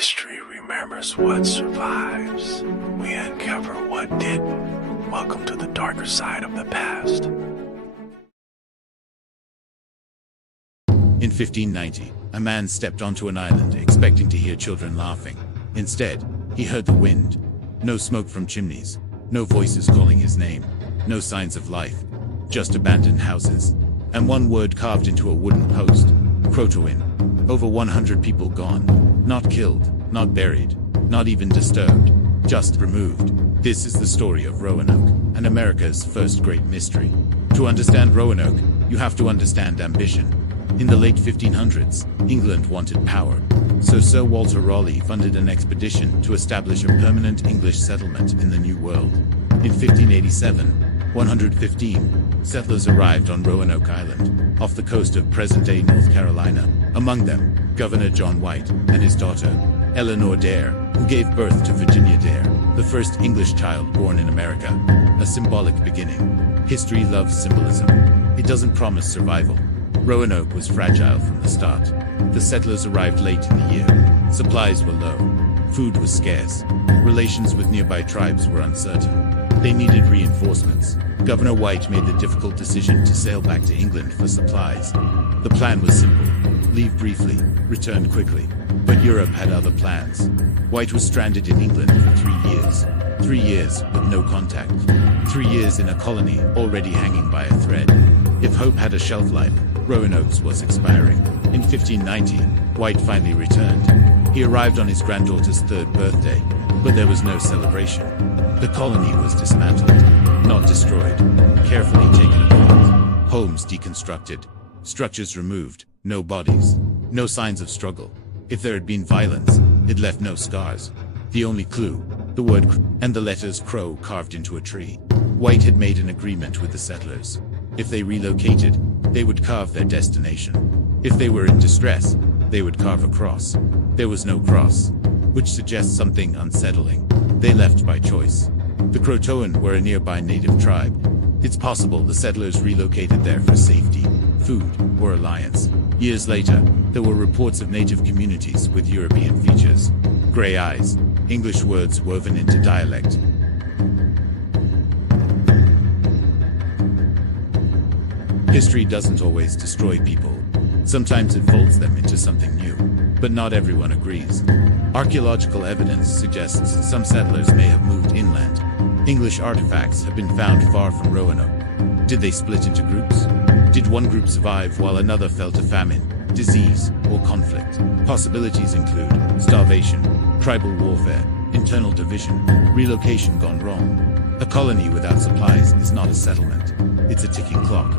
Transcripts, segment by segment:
History remembers what survives. We uncover what didn't. Welcome to the darker side of the past. In 1590, a man stepped onto an island expecting to hear children laughing. Instead, he heard the wind. No smoke from chimneys, no voices calling his name, no signs of life, just abandoned houses, and one word carved into a wooden post: Croatoan. Over 100 people gone, not killed, not buried, not even disturbed, just removed. This is the story of Roanoke, and America's first great mystery. To understand Roanoke, you have to understand ambition. In the late 1500s, England wanted power, so Sir Walter Raleigh funded an expedition to establish a permanent English settlement in the New World. In 1587, 115 settlers arrived on Roanoke Island, off the coast of present-day North Carolina. Among them, Governor John White and his daughter, Eleanor Dare, who gave birth to Virginia Dare, the first English child born in America. A symbolic beginning. History loves symbolism. It doesn't promise survival. Roanoke was fragile from the start. The settlers arrived late in the year. Supplies were low. Food was scarce. Relations with nearby tribes were uncertain. They needed reinforcements. Governor White made the difficult decision to sail back to England for supplies. The plan was simple: leave briefly, return quickly. But Europe had other plans. White was stranded in England for 3 years. 3 years with no contact. 3 years in a colony already hanging by a thread. If hope had a shelf life, Roanoke's was expiring. In 1590, White finally returned. He arrived on his granddaughter's 3rd birthday, but there was no celebration. The colony was dismantled, not destroyed, carefully taken apart. Homes deconstructed, structures removed, no bodies, no signs of struggle. If there had been violence, it left no scars. The only clue, the word and the letters Crow carved into a tree. White had made an agreement with the settlers. If they relocated, they would carve their destination. If they were in distress, they would carve a cross. There was no cross, which suggests something unsettling. They left by choice. The Croatoan were a nearby native tribe. It's possible the settlers relocated there for safety, food, or alliance. Years later, there were reports of native communities with European features. Gray eyes, English words woven into dialect. History doesn't always destroy people. Sometimes it folds them into something new. But not everyone agrees. Archaeological evidence suggests some settlers may have moved inland. English artifacts have been found far from Roanoke. Did they split into groups? Did one group survive while another fell to famine, disease, or conflict? Possibilities include starvation, tribal warfare, internal division, relocation gone wrong. A colony without supplies is not a settlement. It's a ticking clock.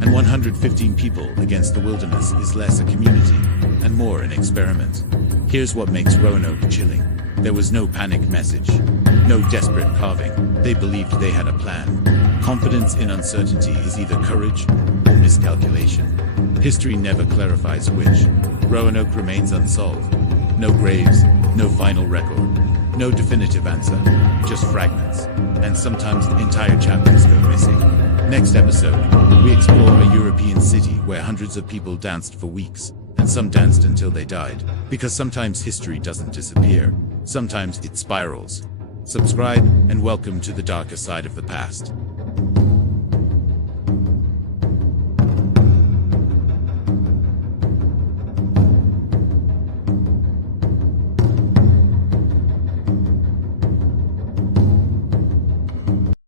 And 115 people against the wilderness is less a community and more an experiment. Here's what makes Roanoke chilling. There was no panic message, no desperate carving. They believed they had a plan. Confidence in uncertainty is either courage or miscalculation. History never clarifies which. Roanoke remains unsolved. No graves, no final record, no definitive answer, just fragments. And sometimes entire chapters go missing. Next episode, we explore a European city where hundreds of people danced for weeks, and some danced until they died. Because sometimes history doesn't disappear, sometimes it spirals. Subscribe, and welcome to the darker side of the past.